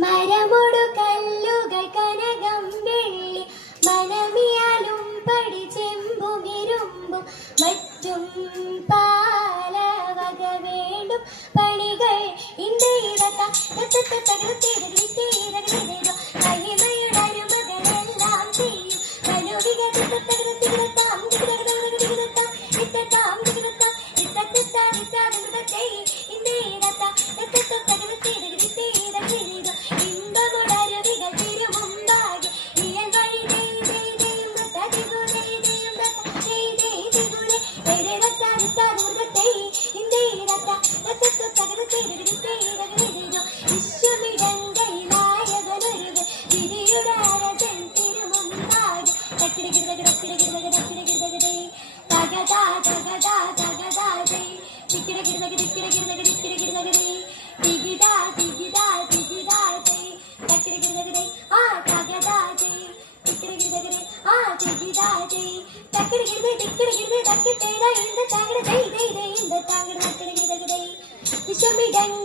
മരമൊടു കല്ലുകൾ കനകം വെള്ളി മനമിയാലും പടി ചെമ്പുമിരുമ്പും മറ്റും പാലവക വേണ്ടും പണികൾ ഇന്ത്യയിലത്ത കൈമയുടരുമകളെല്ലാം ചെയ്യും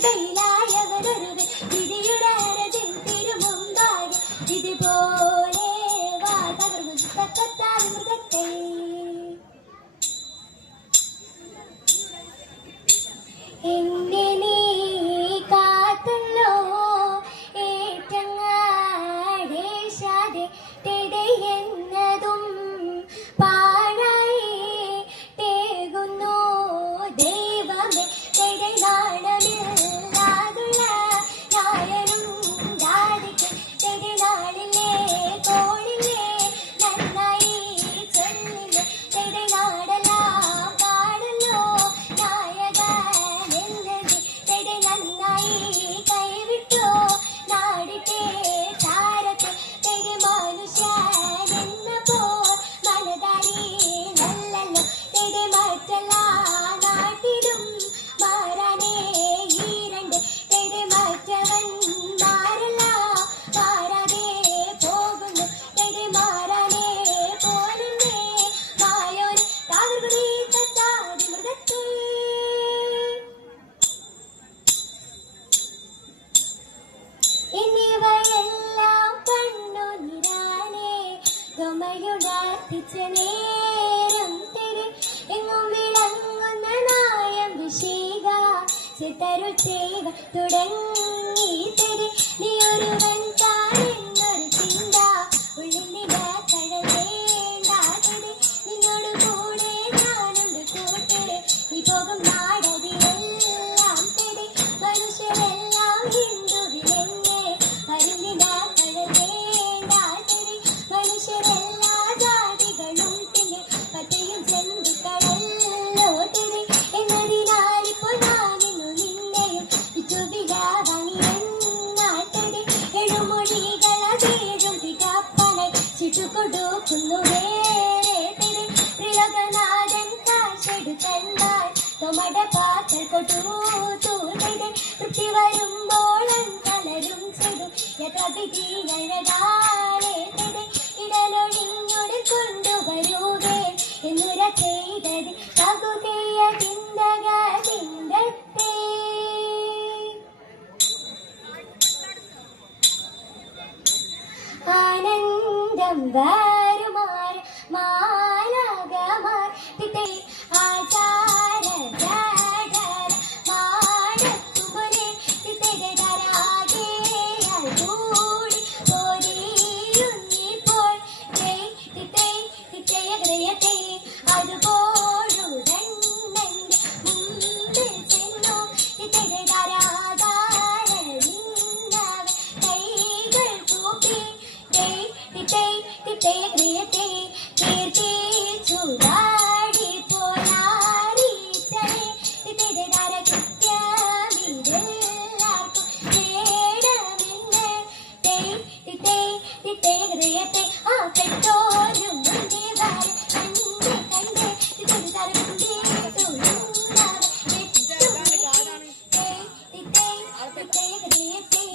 വിഷമിടങ്കയിലായവരൊരുവൻ വിധിയുടെ അരജിൻ തിരുമുമ്പാകെ ഇതുപോലെ വാ തകർന്നു തക്കത്താൽ മൃഗത്തെ എന്നെ നീ കാത്തല്ലോ ഏറ്റങ്ങാടേശാതെ തെടയെന്നതും പാഴായി തേകുന്നു ദൈവമേ തെടനാണമില്ലാതുള്ള നായനും ദാരിക്ക് തെടനാളിലെ കോണിലെ നന്നായി ചൊല്ലിലെ തെടനാടെല്ലാം പാടല്ലോ നായകനെന്നത് തെട നന്നായി കൈവിട്ടോ നാടിത്തെ താരത്തെ തെട മനുഷ്യ കുറിച്ച നേരം തെരെ എങ്ങും വിളങ്ങുന്ന നായം വിഷീക ചിത്തരു ചെയ്വ തുടങ്ങി തെരെ നീ ഒരുവൻ താനെന്നൊരു ചിന്ത ഉള്ളിലിട കഴവേണ്ട തെരെ നിന്നോട് കൂടെ ഞാനുണ്ട് കൂട്ടരെ നീ പോകും നാടതിലെല്ലാം തെരെ മനുഷ്യരെല്ലാം ഹിന്ദുവിലെന്നെ വരുന്നിട കഴവേണ്ട തെരെ മനുഷ്യരെല്ലാ ജാതികളും പിന്നെ പറ്റയും ജന്തുക്കളല്ലോ തെരെ എന്നതിനാലിപ്പോൾ ഞാനിന്നു നിന്നെയും ചുറ്റുവില വാങ്ങിയെന്നാൽ തെരെ എഴുമൊഴികളതേഴും പികപ്പനായി ചുറ്റുകൊടുക്കുന്നു വേറെ തെരെ ത്രിലോകനാഥൻ കാശെടുത്തന്നാൽ തൊമട പാത്രൽ കൊട്ടൂത്തു തെരെ തൃപ്തി വരുമ്പോൾ കലരും ചെടു എത്ര വിധി അഴകാളെ തെരെ ഇടലൊഴിഞ്ഞൊടി കൊണ്ടുവരുകേ എന്നുര ചെയ്തത് തകുകയ ചിന്തക ചിന്തത്തെ ആനന്ദം വരുമാർ മാലാകമാർ തിത്തെ ആചാര ജാഗര മാടത്തുപോലെ തിത്തകരാകേയാൽ കൂടി പോരിയുന്നിപ്പോൾ തിത്തയഗ്രയത്തെ അതുപോഴുടന്നെ മുമ്പിൽ ചെന്നു തിത്തകരാധാര നിന്നവ കൈകൾ കൂപ്പി തിത്തയഗ്രയത്തെ കീർത്തി ചൂടാടി പോരാടിച്ചേ തിത്തകരാര കൃത്യമിതെല്ലാവർക്കും വേണമെന്ന് തിത്തയഗ്രയത്തെ ആ പെട്ടോരും മുന്നേ വരെ കണ്ടേ കണ്ടേ തിത്തകരാര തിത്തയഗ്രയത്തെ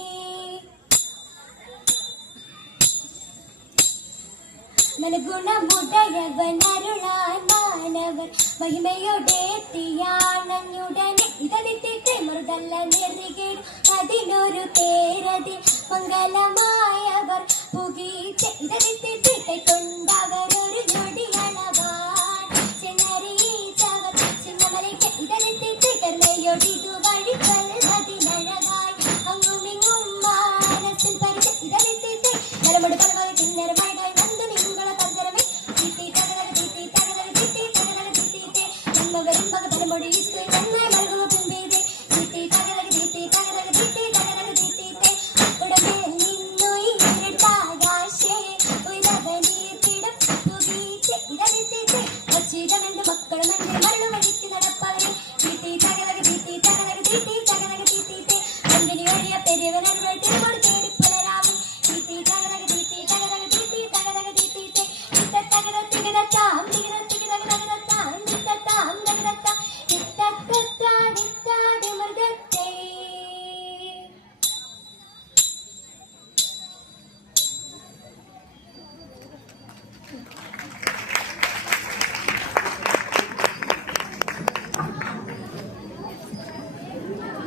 ഗുണമുടയവൻ അരുളാൻ മാനവർ മഹിമയോടെത്തിയാണഞ്ഞുടനെ ഇതതിത്തെ മൃതല്ല നെറുകേട് അതിനൊരു പേരതി മംഗലമായവർ പുകീച്ച് ഇതതിത്തെ